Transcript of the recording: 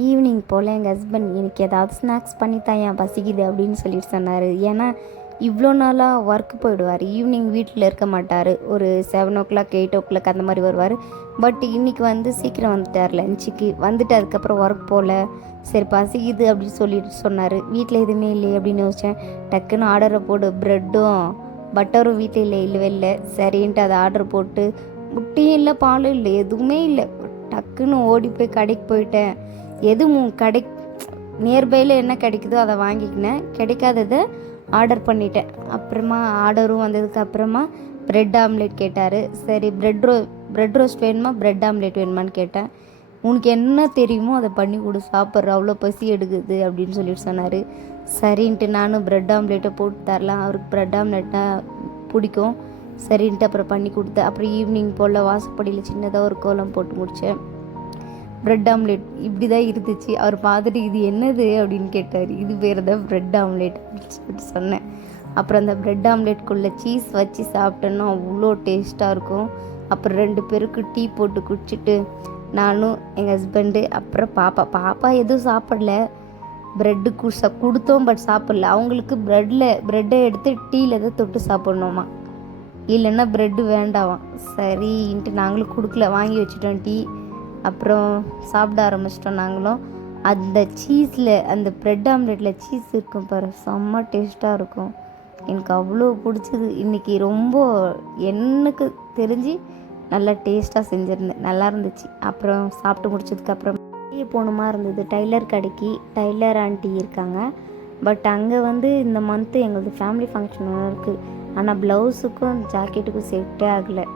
Evening போல் எங்கள் husband எனக்கு ஏதாவது ஸ்நாக்ஸ் பண்ணித்தாயன் பசிக்குது அப்படின்னு சொல்லிட்டு சொன்னார். ஏன்னா இவ்வளோ நாளாக ஒர்க்கு போயிடுவார். ஈவினிங் வீட்டில் இருக்க மாட்டார். ஒரு 7 o'clock 8 o'clock அந்த மாதிரி வருவார். பட் இன்றைக்கி சீக்கிரம் வந்துட்டார் லஞ்சுக்கு. வந்துட்டு அதுக்கப்புறம் ஒர்க் போகல. சரி பசிக்குது அப்படின்னு சொல்லிட்டு சொன்னார். வீட்டில் எதுவுமே இல்லை அப்படின்னு யோசித்தேன். டக்குன்னு ஆர்டரை போடு, ப்ரெட்டும் பட்டரும் வீட்டில் இல்லவே இல்லை. சரின்ட்டு அதை ஆர்டர் போட்டு முட்டையும் இல்லை, பாலும் இல்லை, எதுவுமே இல்லை. டக்குன்னு ஓடி போய் கடைக்கு போயிட்டேன். எதுவும் நியர்பையில் என்ன கிடைக்குதோ அதை வாங்கிக்கினேன். கிடைக்காததை ஆர்டர் பண்ணிட்டேன். அப்புறமா ஆர்டரும் வந்ததுக்கு அப்புறமா ப்ரெட் ஆம்லேட் கேட்டார். சரி ப்ரெட் ரோஸ்ட் வேணுமா ப்ரெட் ஆம்லேட் வேணுமான்னு கேட்டேன். உனக்கு என்ன தெரியுமோ அதை பண்ணி கொடு, சாப்பிட்ற அவ்வளோ பசி எடுக்குது அப்படின்னு சொல்லிட்டு சொன்னார். சரின்ட்டு நானும் ப்ரெட் ஆம்லேட்டை போட்டு தரலாம், அவருக்கு ப்ரெட் ஆம்லேட்னா பிடிக்கும். சரின்ட்டு அப்புறம் பண்ணி கொடுத்தேன். அப்புறம் ஈவினிங் போல் வாசப்படியில் சின்னதாக ஒரு கோலம் போட்டு முடித்தேன். ப்ரெட் ஆம்லேட் இப்படி தான் இருந்துச்சு. அவர் பார்த்துட்டு இது என்னது அப்படின்னு கேட்டார். இது பேர் தான் ப்ரெட் ஆம்லேட் அப்படின்னு சொல்லிட்டு சொன்னேன். அப்புறம் அந்த ப்ரெட் ஆம்லேட்குள்ளே சீஸ் வச்சு சாப்பிட்டோன்னா அவ்வளோ டேஸ்ட்டாக இருக்கும். அப்புறம் 2 பேருக்கு டீ போட்டு குடிச்சிட்டு நானும் எங்கள் ஹஸ்பண்டு அப்புறம் பாப்பா எதுவும் சாப்பிடல. ப்ரெட்டு கொடுத்தோம், பட் சாப்பிடல. அவங்களுக்கு ப்ரெட்டை எடுத்து டீயில் தான் தொட்டு சாப்பிட்ணுமா, இல்லைன்னா ப்ரெட்டு வேண்டாவாம். சரின்ட்டு நாங்களும் கொடுக்கல, வாங்கி வச்சுட்டோம் டீ. அப்புறம் சாப்பிட ஆரம்பிச்சிட்டோம் நாங்களும். அந்த சீஸில், அந்த ப்ரெட் ஆம்லேட்டில் சீஸ் இருக்கும் பாரு, செம்ம டேஸ்ட்டாக இருக்கும். எனக்கு அவ்வளோ பிடிச்சது. இன்றைக்கி ரொம்ப எனக்கு தெரிஞ்சு நல்லா டேஸ்ட்டாக செஞ்சுருந்தேன், நல்லா இருந்துச்சு. அப்புறம் சாப்பிட்டு முடிச்சதுக்கப்புறம் வெளியே போகணுமா இருந்தது. டைலர் கடைக்கு. டைலர் ஆண்டி இருக்காங்க. பட் அங்கே இந்த மந்த்து எங்களது ஃபேமிலி ஃபங்க்ஷன் இருக்குது. ஆனால் ப்ளவுஸுக்கும் ஜாக்கெட்டுக்கும் செட்டே ஆகலை.